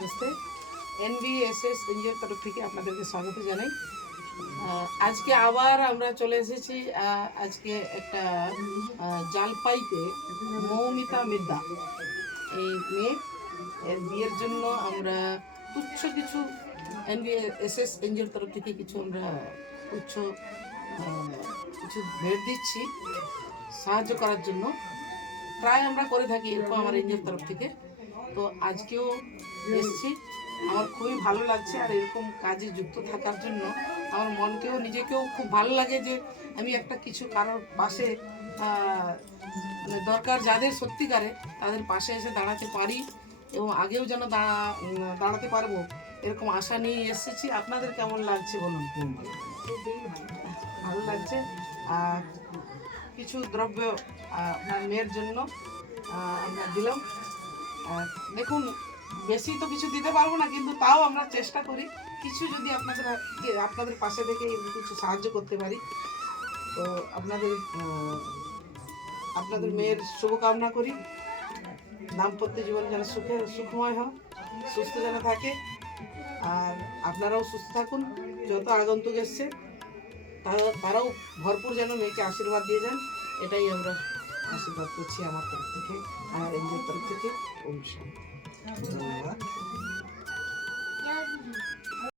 নমস্তে এনবিএসএস এনজিওর তরফ থেকে আপনাদেরকে স্বাগত জানাই। আজকে আবার আমরা চলে এসেছি আজকে একটা জালপাইতে মৌমিতা মিদ্যা এই মেয়ে, এর বিয়ের জন্য আমরা তুচ্ছ কিছু এনবিএসএস এনজিওর তরফ থেকে কিছু আমরা তুচ্ছ কিছু ভেট দিচ্ছি সাহায্য করার জন্য। প্রায় আমরা করে থাকি এরকম আমার এনজিওর তরফ থেকে। তো আজকেও এসেছি। আমার খুবই ভালো লাগছে আর এরকম কাজে যুক্ত থাকার জন্য আমার মনকেও নিজেকেও খুব ভালো লাগে যে আমি একটা কিছু কারোর পাশে মানে দরকার যাদের সত্যিকারে তাদের পাশে এসে দাঁড়াতে পারি এবং আগেও যেন দাঁড়া দাঁড়াতে পারব এরকম আশা নিয়ে এসেছি। আপনাদের কেমন লাগছে বলুন? ভালো। লাগছে। আর কিছু দ্রব্য আপনার মেয়ের জন্য আমরা দিলাম। দেখুন, বেশি তো কিছু দিতে পারব না, কিন্তু তাও আমরা চেষ্টা করি কিছু যদি আপনাদের আপনাদের পাশে থেকে কিছু সাহায্য করতে পারি। তো আপনাদের আপনাদের মেয়ের শুভকামনা করি। দাম্পত্য জীবন যেন সুখে, সুখময় হয় সুস্থ যেন থাকে। আর আপনারাও সুস্থ থাকুন, যত আগন্তুক এসছে তারা- তারাও ভরপুর যেন মেয়েকে আশীর্বাদ দিয়ে যান, এটাই আমরা আশীর্বাদ করছি আমার তরফ থেকে আর এনজিওর তরফ থেকে। অনুষ্ঠান ধন্যবাদ।